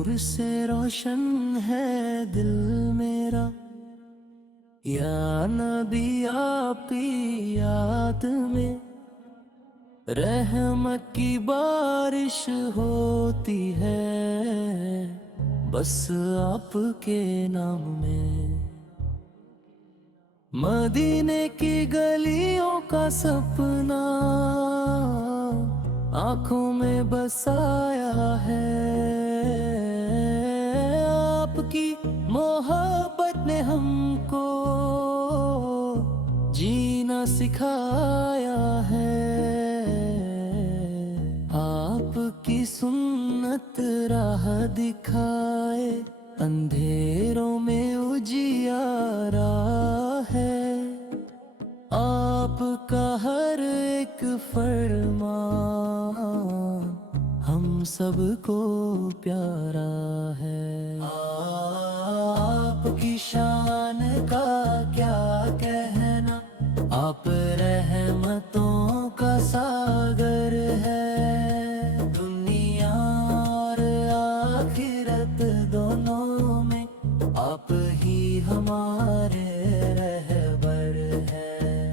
نور سے روشن ہے دل میرا، یا نبی آپ کی یاد میں رحمت کی بارش ہوتی ہے، بس آپ کے نام میں۔ مدینے کی گلیوں کا سپنا آنکھوں میں بسایا ہے، آپ کی محبت نے ہم کو جینا سکھایا ہے، آپ کی سنت راہ دکھائے، اندھیروں میں اجیارا ہے، آپ کا ہر ایک فرمان ہم سب کو پیارا ہے۔ آپ کی شان کا کیا کہنا، آپ رحمتوں کا ساگر ہے، دنیا اور آخرت دونوں میں آپ ہی ہمارے رہبر ہے۔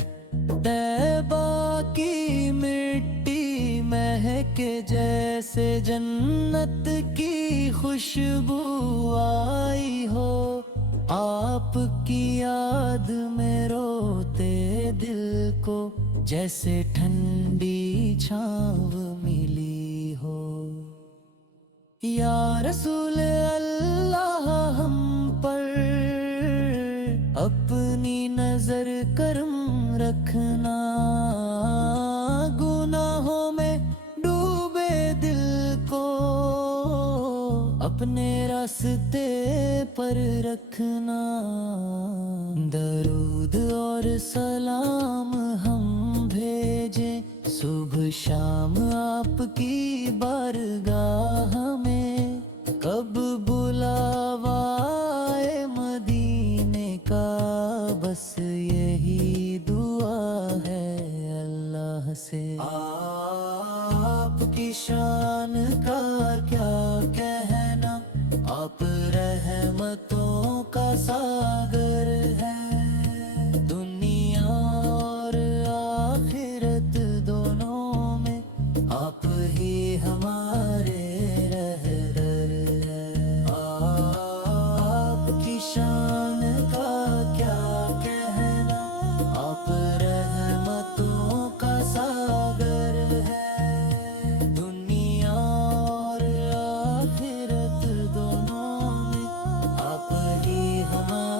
طیبہ کی مٹی مہکے جیسے جنت کی خوشبو آئی ہو، آپ کی یاد میں روتے دل کو جیسے ٹھنڈی چھاؤں ملی ہو۔ یا رسول اللہ ہم پر اپنی نظر کرم رکھنا، گناہوں میں ڈوبے دل کو اپنے راستے پر رکھنا، درود اور سلام ہم بھیجیں صبح شام آپ کی بارگاہ میں، کب بلاوا آئے مدینے کا بس یہی دعا ہے اللہ سے۔ آپ کی شان کا کیا کہنا، آپ رحمتوں کا ساگر ہے، دنیا اور آخرت دونوں میں آپ ہی ہمارے رہبر ہے۔ آپ کی شان کا کیا کہنا، آپ رحمتوں کا ساگر ہے، دنیا اور آخرت دونوں میں آپ ہی ہمارے